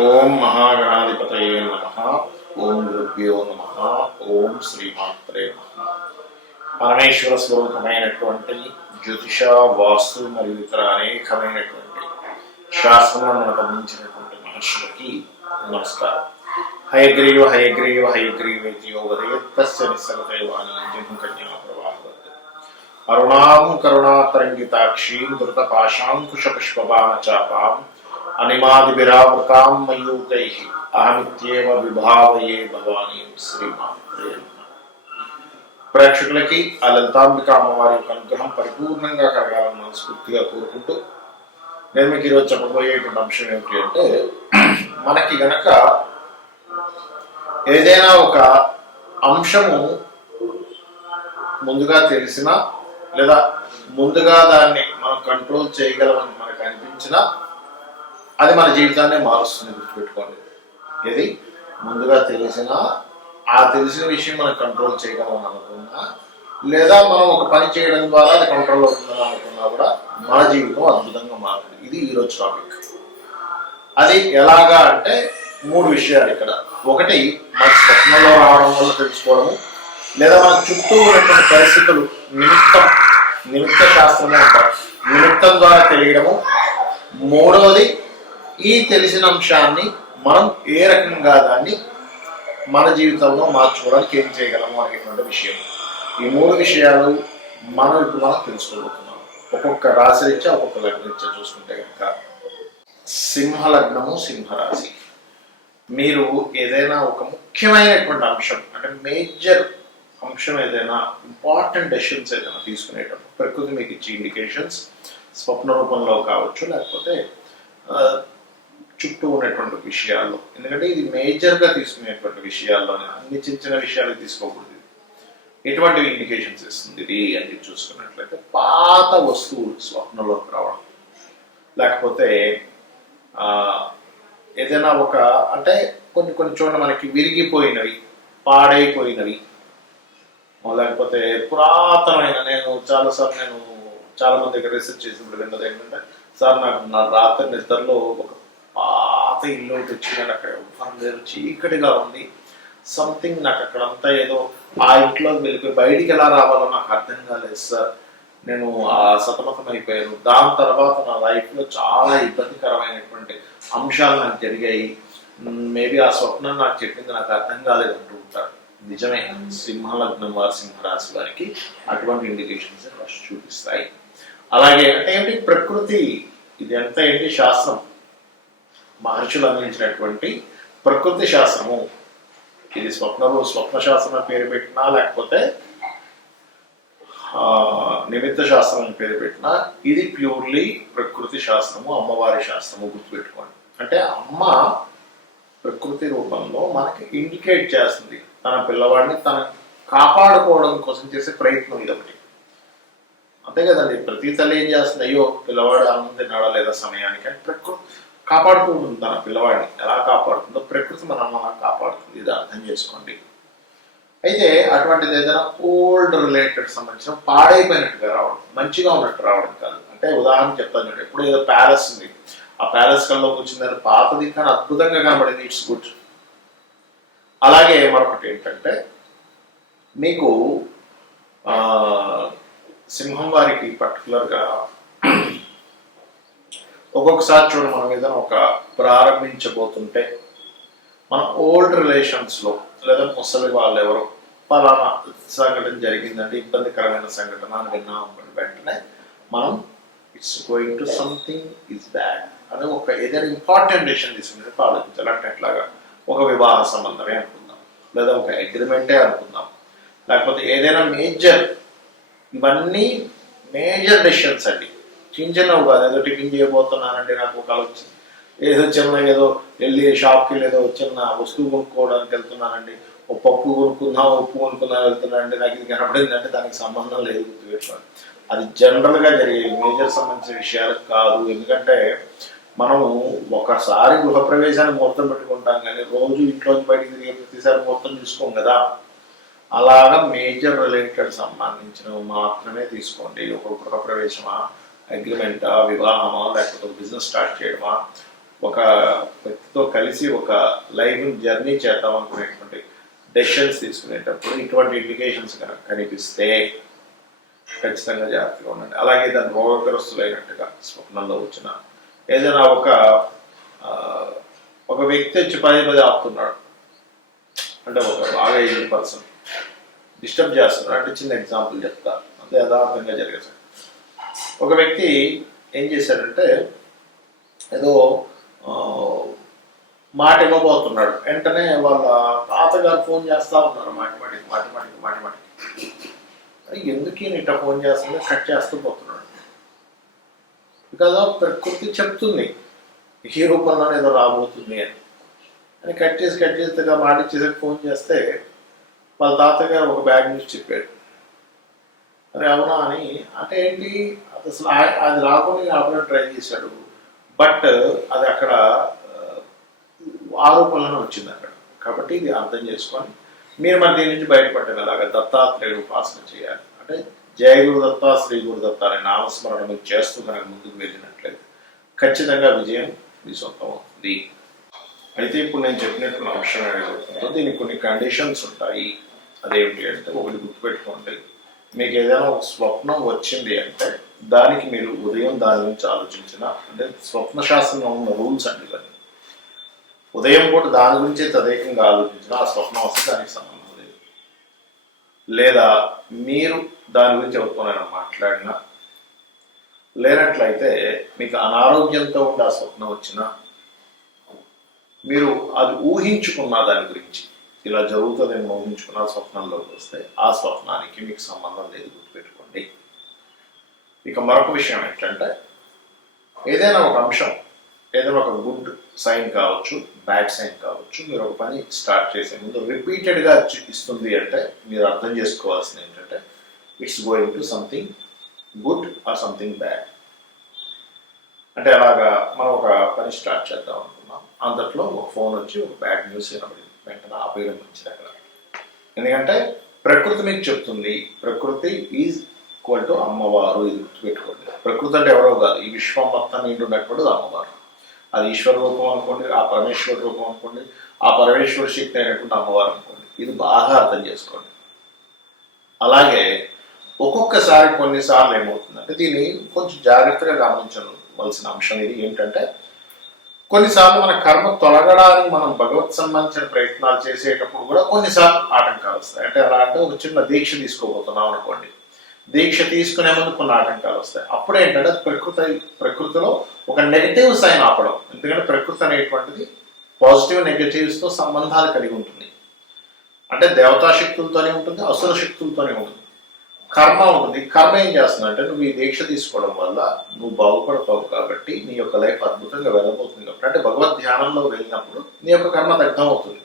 ఓం మహాగణాధిపతయే నమః. ఓం గురుభ్యో నమః. ఓం శ్రీమాత్రే నమః. పరమేశ్వర స్వరూపమైనటువంటి జ్యోతిష, వాస్తు మరియు ఇతర అనేకమైనటువంటి శాస్త్రంలో మనకు అందించినటువంటి మహర్షులకి నమస్కారం. హయగ్రీవ హయగ్రీవ హయగ్రీవేతి యోగదయత్తస్య నిస్సగతైవాని జహ్నుకన్యా ప్రవాహవత్ అరుణాం కరుణాతరంగితాక్షీం ధృతపాశాంకుశ పుష్పబాణచాపాం అనిమాదిభిరావృతాం మయూకైః అహమిత్యేవ విభావయే భవానీ శ్రీమాత్రే నమః. ప్రేక్షకులకి ఆ లలితాంబిక అమ్మవారి యొక్క అనుగ్రహం పరిపూర్ణంగా కలగాలని మనస్ఫూర్తిగా కోరుకుంటూ నేను మీకు ఈరోజు చెప్పబోయేటువంటి అంశం ఏమిటి అంటే, మనకి గనక ఏదైనా ఒక అంశము ముందుగా తెలిసినా లేదా ముందుగా దాన్ని మనం కంట్రోల్ చేయగలమని మనకు అనిపించినా అది మన జీవితాన్ని మారుస్తుంది. గుర్తుపెట్టుకోండి, ఇది ముందుగా తెలిసినా ఆ తెలిసిన విషయం మనం కంట్రోల్ చేయగలం అనుకున్నా, లేదా మనం ఒక పని చేయడం ద్వారా అది కంట్రోల్ అవుతుందని అనుకున్నా కూడా మన జీవితం అద్భుతంగా మారుతుంది. ఇది ఈరోజు టాపిక్. అది ఎలాగా అంటే 3 విషయాలు ఇక్కడ. ఒకటి, మన స్వప్నంలో రావడం వల్ల తెలుసుకోవడము, లేదా మన చుట్టూ ఉన్నటువంటి పరిస్థితులు నిమిత్త శాస్త్రమే అంటారు, నిమిత్తం ద్వారా తెలియడము. మూడవది, ఈ తెలిసిన అంశాన్ని మనం ఏ రకంగా దాన్ని మన జీవితంలో మార్చుకోవడానికి ఏం చేయగలము అనేటువంటి విషయం. ఈ 3 విషయాలు మనం తెలుసుకోబోతున్నాం. ఒక్కొక్క రాశి రీత్యా ఒక్కొక్క లగ్నం రీత్యా చూసుకుంటే కనుక, సింహలగ్నము, సింహరాశి. మీరు ఏదైనా ఒక ముఖ్యమైనటువంటి అంశం అంటే మేజర్ అంశం, ఏదైనా ఇంపార్టెంట్ డెసిషన్స్ ఏదైనా తీసుకునేటప్పుడు ప్రకృతి మీకు ఇచ్చే ఇండికేషన్స్ స్వప్న రూపంలో కావచ్చు, లేకపోతే చుట్టూ ఉన్నటువంటి విషయాల్లో. ఎందుకంటే ఇది మేజర్గా తీసుకునేటువంటి విషయాల్లోనే, అన్ని చిన్న చిన్న విషయాలు తీసుకోకూడదు. ఎటువంటి ఇండికేషన్స్ ఇస్తుంది ఇది అని చూసుకున్నట్లయితే, పాత వస్తువులు స్వప్నంలోకి రావడం, లేకపోతే ఏదైనా ఒక అంటే కొన్ని చోట్ల మనకి విరిగిపోయినవి, పాడైపోయినవి, లేకపోతే పురాతనమైన. చాలా మంది దగ్గర రీసెర్చ్ చేసినప్పుడు విన్నది ఏంటంటే, సార్ నాకు నా రాత్రి నిద్రలో ఒక పాత ఇల్లు తెచ్చినాడు, అక్కడ ఎవ్వరం లేరు, చీకటిగా ఉంది, సంథింగ్ నాకు అక్కడంతా ఏదో ఆ ఇంట్లోకి వెళ్ళిపోయి బయటికి ఎలా రావాలో నాకు అర్థం కాలేదు సార్, నేను సతమతం అయిపోయాను. దాని తర్వాత నా లైఫ్లో చాలా ఇబ్బందికరమైనటువంటి అంశాలు నాకు జరిగాయి, మేబీ ఆ స్వప్నం నాకు చెప్పింది నాకు అర్థం కాలేదు అంటూ ఉంటారు. నిజమే, సింహలగ్నం వారి, సింహరాశి వారికి అటువంటి ఇండికేషన్స్ ఫస్ట్ చూపిస్తాయి. అలాగే అంటే ఏంటి, ప్రకృతి ఇది ఎంత ఏంటి, శాస్త్రం, మహర్షులు అందించినటువంటి ప్రకృతి శాస్త్రము. ఇది స్వప్న శాస్త్రం అని పేరు పెట్టినా, లేకపోతే నిమిత్త శాస్త్రం అని పేరు పెట్టినా, ఇది ప్యూర్లీ ప్రకృతి శాస్త్రము, అమ్మవారి శాస్త్రము. గుర్తుపెట్టుకోండి. అంటే అమ్మ ప్రకృతి రూపంలో మనకి ఇండికేట్ చేస్తుంది తన పిల్లవాడిని తన కాపాడుకోవడం కోసం చేసే ప్రయత్నం ఇదొకటి. అంతే కదండి, ప్రతి తల్లి ఏం చేస్తుంది, అయ్యో పిల్లవాడు అన్నం తిన్నాడా లేదా సమయానికి అని ప్రకృతి కాపాడుతూ ఉంటుంది. తన పిల్లవాడిని ఎలా కాపాడుతుందో ప్రకృతి మన అమ్మ కాపాడుతుంది. ఇది అర్థం చేసుకోండి. అయితే అటువంటిది ఏదైనా ఓల్డ్ రిలేటెడ్ సంబంధించిన పాడైపోయినట్టుగా రావడం, మంచిగా ఉన్నట్టు రావడం కాదు. అంటే ఉదాహరణ చెప్తాను చూడండి, ఎప్పుడు ఏదో ప్యాలెస్ ఉంది, ఆ ప్యాలెస్ కల్లోకి వచ్చిందని పాతది కానీ అద్భుతంగా కనబడింది, ఇట్స్ గుడ్. అలాగే మరొకటి ఏంటంటే, మీకు సింహం వారికి పర్టికులర్గా ఒక్కొక్కసారి చూడండి, మనం ఏదైనా ఒక ప్రారంభించబోతుంటే మన ఓల్డ్ రిలేషన్స్లో లేదా ముసలి వాళ్ళు ఎవరో పలానా సంఘటన జరిగిందంటే, ఇబ్బందికరమైన సంఘటన అని విన్నాం, వెంటనే మనం it's going to something is bad అని ఒక ఏదైనా ఇంపార్టెంట్ డెసిషన్ తీసుకునేది ఆలోచించాలి. అంటే ఎట్లాగా, ఒక వివాహ సంబంధమే అనుకుందాం, లేదా ఒక అగ్రిమెంటే అనుకుందాం, లేకపోతే ఏదైనా మేజర్, ఇవన్నీ మేజర్ డెసిషన్స్ అండి. చిన్నవి కాదు. ఏదో టిఫిన్ చేయబోతున్నానండి, నాకు ఒక వచ్చింది, ఏదో వెళ్ళి షాప్కి ఏదో చిన్న వస్తువు కొనుక్కోవడానికి వెళ్తున్నానండి, ఒక పప్పు కొనుక్కుందాం, ఉప్పు కొనుక్కుందాం వెళ్తున్నానండి, నాకు ఇది కనపడిందంటే దానికి సంబంధం లేదు. గుర్తుపెట్టుకోండి, అది జనరల్గా జరిగే మేజర్ సంబంధించిన విషయాలు కాదు. ఎందుకంటే మనము ఒకసారి గృహప్రవేశాన్ని ముహూర్తం పెట్టుకుంటాం, కానీ రోజు ఇంట్లోంచి బయటికి తిరిగే ప్రతిసారి ముహూర్తం చూసుకోం కదా. అలాగా మేజర్ రిలేటెడ్ సంబంధించినవి మాత్రమే తీసుకోండి. ఒక గృహప్రవేశమా, అగ్రిమెంటా, వివాహమా, లేకపోతే బిజినెస్ స్టార్ట్ చేయడమా, ఒక వ్యక్తితో కలిసి ఒక లైఫ్ జర్నీ చేద్దాం అనుకునేటువంటి డెసిషన్స్ తీసుకునేటప్పుడు ఇటువంటి ఇండికేషన్స్ కనుక కనిపిస్తే ఖచ్చితంగా జాగ్రత్తగా ఉండండి. అలాగే దాని రోగగ్రస్తులైనట్టుగా స్వప్నంలో వచ్చిన ఏదైనా ఒక వ్యక్తి వచ్చి పదే ఆపుతున్నాడు, అంటే ఒక బాగా ఏజ్డ్ పర్సన్ డిస్టర్బ్ చేస్తున్నాడు. అంటే చిన్న ఎగ్జాంపుల్ చెప్తా, అంతే యథార్థంగా జరిగేది. ఒక వ్యక్తి ఏం చేశాడంటే ఏదో మాట ఇవ్వబోతున్నాడు, వెంటనే వాళ్ళ తాతగారు ఫోన్ చేస్తా ఉన్నారు మాటి ఎందుకు ఇట్ట ఫోన్ చేస్తుందో కట్ చేస్తూ పోతున్నాడు. బికాజ్ ఆఫ్ ప్రకృతి చెప్తుంది ఈ రూపంలోనే ఏదో రాబోతుంది అని కట్ చేసి మాట ఇచ్చేసరికి ఫోన్ చేస్తే వాళ్ళ తాతగారు ఒక బ్యాడ్ న్యూస్ చెప్పాడు. అరే అవునా అని, అంటే ఏంటి అసలు అది రాకుండా ఆపడం ట్రై చేశాడు, బట్ అది అక్కడ ఆరోపణలను వచ్చింది అక్కడ. కాబట్టి ఇది అర్థం చేసుకొని మీరు మరి దీని నుంచి బయటపడేలాగా దత్తాత్రేయుడు ఉపాసన చేయాలి. అంటే జయ గురుదత్త శ్రీ గురుదత్త అనే నామస్మరణ మీరు చేస్తూ కనుక ముందుకు వెళ్ళినట్లయితే ఖచ్చితంగా విజయం మీ సొంతం అవుతుంది. అయితే ఇప్పుడు నేను చెప్పినట్టు అంశం ఏదవుతుందో దీనికి కొన్ని కండిషన్స్ ఉంటాయి. అదేమిటి అంటే, ఒకటి గుర్తుపెట్టుకోండి, మీకు ఏదైనా ఒక స్వప్నం వచ్చింది అంటే దానికి మీరు ఉదయం దాని గురించి ఆలోచించిన, అంటే స్వప్న శాస్త్రంలో ఉన్న రూల్స్ అండి ఇవన్నీ. ఉదయం పూట దాని గురించి తదేకంగా ఆలోచించిన ఆ స్వప్నం వస్తే దానికి సంబంధం లేదు. లేదా మీరు దాని గురించి ఎవరితోనైనా మాట్లాడినా, లేనట్లయితే మీకు అనారోగ్యంతో ఉండి ఆ స్వప్నం వచ్చినా, మీరు అది ఊహించుకున్న దాని గురించి ఇలా జరుగుతుందని ఊహించుకున్న స్వప్నంలోకి వస్తే ఆ స్వప్నానికి మీకు సంబంధం లేదు, గుర్తుపెట్టుకోండి. ఇక మరొక విషయం ఏంటంటే, ఏదైనా ఒక అంశం, ఏదైనా ఒక గుడ్ సైన్ కావచ్చు, బ్యాడ్ సైన్ కావచ్చు, మీరు ఒక పని స్టార్ట్ చేసే ముందు రిపీటెడ్గా ఇస్తుంది అంటే మీరు అర్థం చేసుకోవాల్సింది ఏంటంటే it's going to something good or something bad. అంటే అలాగా మనం ఒక పని స్టార్ట్ చేద్దాం అనుకున్నాం, అంతట్లో ఒక ఫోన్ వచ్చి ఒక బ్యాడ్ న్యూస్ వినబడింది, వెంటనే ఆపేయడం మంచిది అక్కడ. ఎందుకంటే ప్రకృతి మీకు చెప్తుంది, ప్రకృతి ఈజ్ ఈక్వల్ టు అమ్మవారు. ఇది గుర్తుపెట్టుకోండి. ప్రకృతి అంటే ఎవరో కాదు, ఈ విశ్వం మొత్తం నిండున్నటువంటిది అమ్మవారు. అది ఈశ్వర రూపం అనుకోండి, ఆ పరమేశ్వర రూపం అనుకోండి, ఆ పరమేశ్వర శక్తి అయినటువంటి అమ్మవారు అనుకోండి. ఇది బాగా అర్థం చేసుకోండి. అలాగే ఒక్కొక్కసారి కొన్నిసార్లు ఏమవుతుందంటే, దీన్ని కొంచెం జాగ్రత్తగా గమనించవలసిన అంశం ఇది ఏంటంటే, కొన్నిసార్లు మన కర్మ తొలగడానికి మనం భగవత్ సంబంధించిన ప్రయత్నాలు చేసేటప్పుడు కూడా కొన్నిసార్లు ఆటంకాలు వస్తాయి. అంటే అలా అంటే ఒక చిన్న దీక్ష తీసుకోబోతున్నాం అనుకోండి, దీక్ష తీసుకునే ముందు కొన్ని ఆటంకాలు వస్తాయి. అప్పుడు ఏంటంటే ప్రకృతిలో ఒక నెగటివ్ సైన్ ఆపడం. ఎందుకంటే ప్రకృతి అనేటువంటిది పాజిటివ్ నెగటివ్స్తో సంబంధాలు కలిగి ఉంటుంది. అంటే దేవతా శక్తులతోనే ఉంటుంది, అసుర శక్తులతోనే ఉంటుంది, కర్మ ఉంటుంది. కర్మ ఏం చేస్తుంది అంటే, నువ్వు ఈ దీక్ష తీసుకోవడం వల్ల నువ్వు బాగుపడతావు కాబట్టి నీ యొక్క లైఫ్ అద్భుతంగా వెళ్ళబోతుంది కాబట్టి, అంటే భగవద్ ధ్యానంలో వెళ్ళినప్పుడు నీ యొక్క కర్మ దగ్ధం అవుతుంది.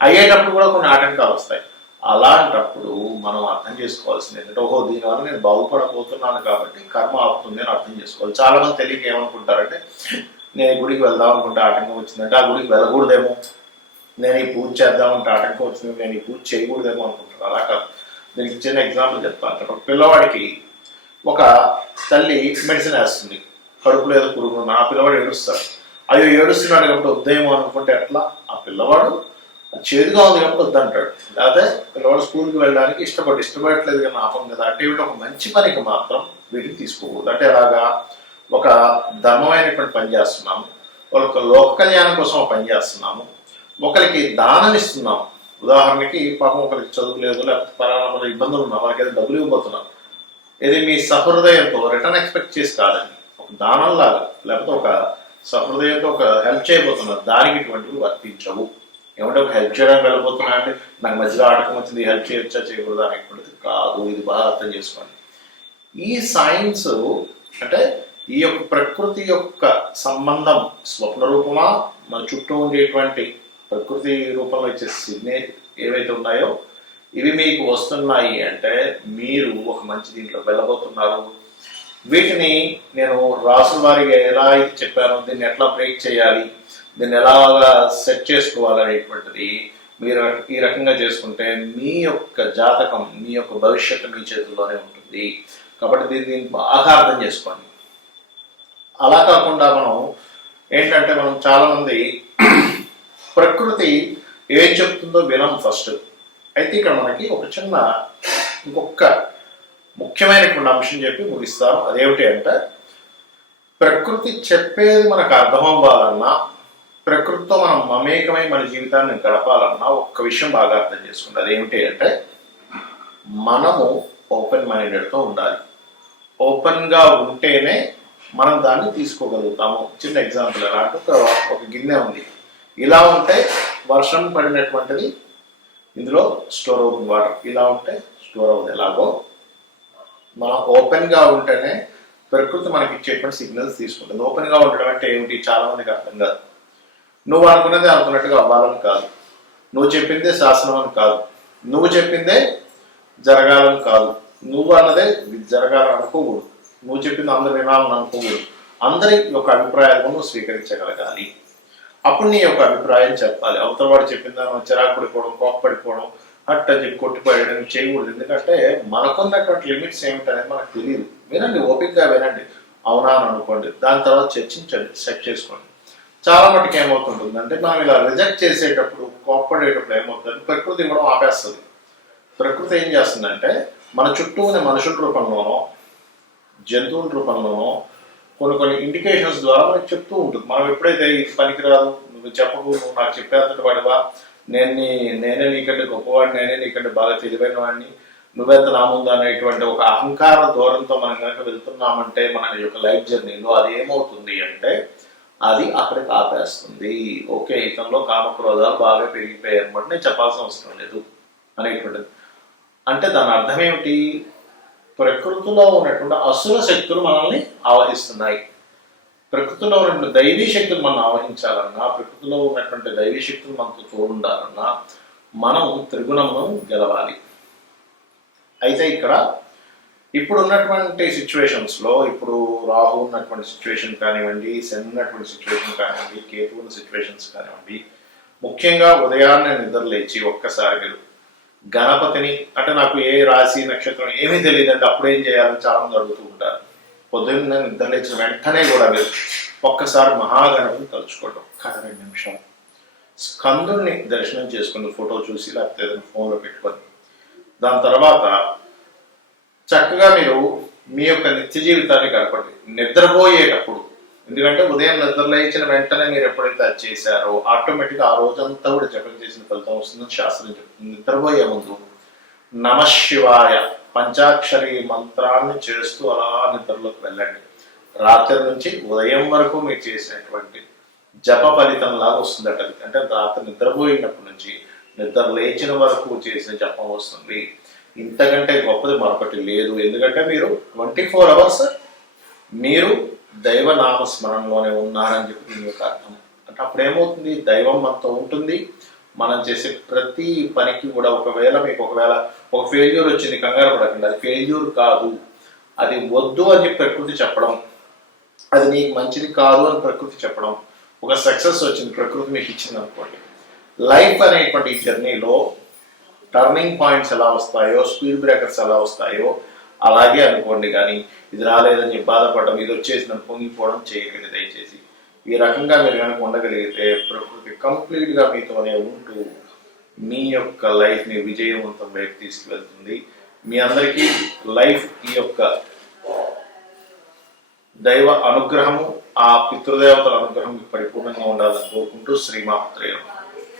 అయ్యేటప్పుడు కూడా కొన్ని ఆటంకాలు వస్తాయి. అలాంటప్పుడు మనం అర్థం చేసుకోవాల్సింది ఏంటంటే, ఓహో దీనివల్ల నేను బాగుపడబోతున్నాను కాబట్టి కర్మ ఆపుతుంది అని అర్థం చేసుకోవాలి. చాలా మంది తెలియక ఏమనుకుంటారంటే, నేను గుడికి వెళ్దాం అనుకుంటే ఆటంకం వచ్చిందంటే ఆ గుడికి వెళ్ళకూడదేమో, నేను ఈ పూజ చేద్దామంటే ఆటంకం వచ్చింది, నేను ఈ పూజ చేయకూడదేమో అనుకుంటాను. అలా కాదు. దీనికి చిన్న ఎగ్జాంపుల్ చెప్తాను. ఒక పిల్లవాడికి ఒక తల్లి మెడిసిన్ వేస్తుంది, కడుపులో ఏదో పురుగు, ఆ పిల్లవాడు ఏడుస్తాడు. అయ్యో ఏడుస్తున్నాడు కాబట్టి వద్దేమో అనుకుంటే ఎట్లా? ఆ పిల్లవాడు చేదుగా ఉంది కాబట్టి వద్దంటాడు. లేకపోతే పిల్లవాడు స్కూల్కి వెళ్ళడానికి ఇష్టపడట్లేదు కానీ ఆపం కదా అంటే, వీటి ఒక మంచి పనికి మాత్రం వీటిని తీసుకోకూడదు. అంటే అలాగా ఒక ధర్మమైనటువంటి పని చేస్తున్నాము, ఒక లోక కళ్యాణం కోసం పని చేస్తున్నాము, ఒకరికి దానం ఇస్తున్నాము. ఉదాహరణకి పాపం ఒకరికి చదువు లేదు, లేకపోతే పలానా ఇబ్బందులు ఉన్నా వాళ్ళకి ఏదో డబ్బులు ఇవ్వబోతున్నాం, ఇది మీ సహృదయంతో రిటర్న్ ఎక్స్పెక్ట్ చేసి కాదండి, ఒక దానంలాగా లేకపోతే ఒక సహృదయంతో ఒక హెల్ప్ చేయబోతున్నారు, దానికి ఇటువంటివి వర్తించవు. ఏమంటే ఒక హెల్ప్ చేయడానికి వెళ్ళబోతున్నా అంటే నాకు మధ్యలో ఆటకం వచ్చింది, హెల్ప్ చేయొచ్చా చేయకూడదు అనేటువంటిది కాదు. ఇది బాగా అర్థం చేసుకోండి. ఈ సైన్స్ అంటే ఈ యొక్క ప్రకృతి యొక్క సంబంధం స్వప్న రూపమా, మన చుట్టూ ఉండేటువంటి ప్రకృతి రూపంలో ఇచ్చే సిగ్నల్ ఏవైతే ఉన్నాయో ఇవి మీకు వస్తున్నాయి అంటే మీరు ఒక మంచి దీంట్లో వెళ్ళబోతున్నారు. వీటిని నేను రాసుల వారిగా ఎలా అయితే చెప్పానో, దీన్ని ఎట్లా బ్రేక్ చేయాలి, దీన్ని ఎలాగా సెట్ చేసుకోవాలనేటువంటిది మీరు ఈ రకంగా చేసుకుంటే మీ యొక్క జాతకం, మీ యొక్క భవిష్యత్తు మీ చేతుల్లోనే ఉంటుంది. కాబట్టి దీన్ని బాగా అర్థం చేసుకోండి. అలా కాకుండా మనం ఏంటంటే మనం చాలా మంది ప్రకృతి ఏం చెప్తుందో వినం ఫస్ట్. అయితే ఇక్కడ మనకి ఒక చిన్న ఇంకొక ముఖ్యమైనటువంటి అంశం చెప్పి ముగిస్తాను. అదేమిటి అంటే ప్రకృతి చెప్పేది మనకు అర్థం అవ్వాలన్నా, ప్రకృతితో మనం మమేకమై మన జీవితాన్ని గడపాలన్నా ఒక్క విషయం బాగా అర్థం చేసుకోండి. అదేమిటి అంటే మనము ఓపెన్ మైండెడ్తో ఉండాలి. ఓపెన్గా ఉంటేనే మనం దాన్ని తీసుకోగలుగుతాము. చిన్న ఎగ్జాంపుల్ ఎలా అంటే ఒక గిన్నె ఉంది, ఇలా ఉంటే వర్షం పడినటువంటిది ఇందులో స్టోర్ అవుతుంది వాటర్, ఇలా ఉంటే స్టోర్ అవుతుంది. ఎలాగో మనం ఓపెన్గా ఉంటేనే ప్రకృతి మనకి ఇచ్చేటువంటి సిగ్నల్స్ తీసుకుంటుంది. ఓపెన్గా ఉండడం అంటే ఏమిటి చాలా మందికి అర్థం కాదు. నువ్వు అనుకున్నది అనుకున్నట్టుగా అవ్వాలని కాదు, నువ్వు చెప్పిందే శాసనం అని కాదు, నువ్వు చెప్పిందే జరగాలని కాదు, నువ్వు అన్నదే జరగాలని అనుకోకూడదు, నువ్వు చెప్పింది అందరు వినాలని అనుకోకూడదు. అందరి యొక్క అభిప్రాయాలను నువ్వు స్వీకరించగలగాలి. అప్పుడు నీ యొక్క అభిప్రాయం చెప్పాలి. అవతల వాడు చెప్పిన దాన్ని చిరాకు పడిపోవడం, కోప్పడిపోవడం, అట్టని చెప్పి కొట్టిపోయడం చేయకూడదు. ఎందుకంటే మనకున్నటువంటి లిమిట్స్ ఏమిటనేది మనకు తెలియదు. వినండి, ఓపికగా వినండి, అవునా అని అనుకోండి, దాని తర్వాత చర్చించండి, సెట్ చేసుకోండి. చాలా మటుకు ఏమవుతుంటుంది అంటే మనం ఇలా రిజెక్ట్ చేసేటప్పుడు, కోప్పడేటప్పుడు ఏమవుతుందంటే ప్రకృతి ఇవ్వడం ఆపేస్తుంది. ప్రకృతి ఏం చేస్తుందంటే మన చుట్టూ ఉన్న మనుషుల రూపంలోనో జంతువుల రూపంలోనో కొన్ని ఇండికేషన్స్ ద్వారా మనకి చెప్తూ ఉంటుంది. మనం ఎప్పుడైతే ఇది పనికిరాదు, నువ్వు చెప్పకు, నువ్వు నాకు చెప్పేంతటి వాడివా, నేనే నీకంటే గొప్పవాడిని, నేనే నీకంటే బాగా తెలివైన వాడిని, నువ్వెంత నా ముందు అనేటువంటి ఒక అహంకార ధోరణితో మనం కనుక వెళ్తున్నామంటే మన యొక్క లైఫ్ జర్నీలో అది ఏమవుతుంది అంటే అది అక్కడికి ఆపేస్తుంది. ఓకే, ఇతనిలో కామక్రోధాలు బాగా పెరిగిపోయాయి అనమాట, నేను చెప్పాల్సిన అవసరం లేదు అనేటువంటిది. అంటే దాని అర్థం ఏమిటి? ప్రకృతిలో ఉన్నటువంటి అసుర శక్తులు మనల్ని ఆవహిస్తున్నాయి. ప్రకృతిలో ఉన్నటువంటి దైవీ శక్తులు మనం ఆవహించాలన్నా, ప్రకృతిలో ఉన్నటువంటి దైవీ శక్తులు మనతో తోడుండాలన్నా మనం త్రిగుణమును గెలవాలి. అయితే ఇక్కడ ఇప్పుడు ఉన్నటువంటి సిచ్యువేషన్స్లో, ఇప్పుడు రాహు ఉన్నటువంటి సిచ్యువేషన్ కానివ్వండి, శని ఉన్నటువంటి సిచ్యువేషన్ కానివ్వండి, కేతు ఉన్న సిచ్యువేషన్స్ కానివ్వండి, ముఖ్యంగా ఉదయాన్నే నిద్ర లేచి ఒక్కసారి మీరు గణపతిని, అంటే నాకు ఏ రాశి నక్షత్రం ఏమీ తెలియదంటే అప్పుడు ఏం చేయాలని చాలా మంది అడుగుతూ ఉంటారు. పొద్దున్న నిద్ర లేచిన వెంటనే కూడా మీరు ఒక్కసారి మహాగణపతిని తలుచుకోండి, ఒక్క 2 నిమిషాలు. స్కందుని దర్శనం చేసుకుని ఫోటో చూసి లేకపోతే ఏదైనా ఫోన్లో పెట్టుకొని, దాని తర్వాత చక్కగా మీరు మీ యొక్క నిత్య జీవితాన్ని గడపండి నిద్రపోయేటప్పుడు. ఎందుకంటే ఉదయం నిద్ర లేచిన వెంటనే మీరు ఎప్పుడైతే అది చేశారో ఆటోమేటిక్గా ఆ రోజంతా కూడా జపం చేసిన ఫలితం వస్తుందని శాస్త్రం చెప్తుంది. నిద్రపోయే ముందు నమశివాయ పంచాక్షరి మంత్రాన్ని చేస్తూ అలా నిద్రలోకి వెళ్ళండి. రాత్రి నుంచి ఉదయం వరకు మీరు చేసినటువంటి జప ఫలితం లాగా వస్తుందట. అంటే రాత్రి నిద్రపోయినప్పటి నుంచి నిద్ర లేచిన వరకు చేసిన జపం వస్తుంది. ఇంతకంటే గొప్పది మరొకటి లేదు. ఎందుకంటే మీరు 24 hours మీరు దైవ నామస్మరణలోనే ఉన్నారని చెప్పి దీని యొక్క అర్థం. అంటే అప్పుడు ఏమవుతుంది, దైవం మనతో ఉంటుంది. మనం చేసే ప్రతి పనికి కూడా ఒకవేళ ఒక ఫెయిల్యూర్ వచ్చింది, కంగారు పడకండి, అది ఫెయిల్యూర్ కాదు, అది వద్దు అని చెప్పి ప్రకృతి చెప్పడం, అది నీకు మంచిది కాదు అని ప్రకృతి చెప్పడం. ఒక సక్సెస్ వచ్చింది, ప్రకృతి మీకు ఇచ్చింది అనుకోండి. లైఫ్ అనేటువంటి జర్నీలో టర్నింగ్ పాయింట్స్ ఎలా వస్తాయో, స్పీడ్ బ్రేకర్స్ ఎలా వస్తాయో అలాగే అనుకోండి. కానీ ఇది రాలేదని బాధపడడం, ఇది వచ్చేసిందని పొంగిపోవడం చేయకండి దయచేసి. ఈ రకంగా మీరు కనుక ఉండగలిగితే ప్రకృతి కంప్లీట్గా మీతోనే ఉంటూ మీ యొక్క లైఫ్ని విజయవంతం వైపు తీసుకువెళ్తుంది. మీ అందరికీ లైఫ్ ఈ యొక్క దైవ అనుగ్రహము, ఆ పితృదేవతల అనుగ్రహం పరిపూర్ణంగా ఉండాలని కోరుకుంటూ శ్రీమాత్రేయం.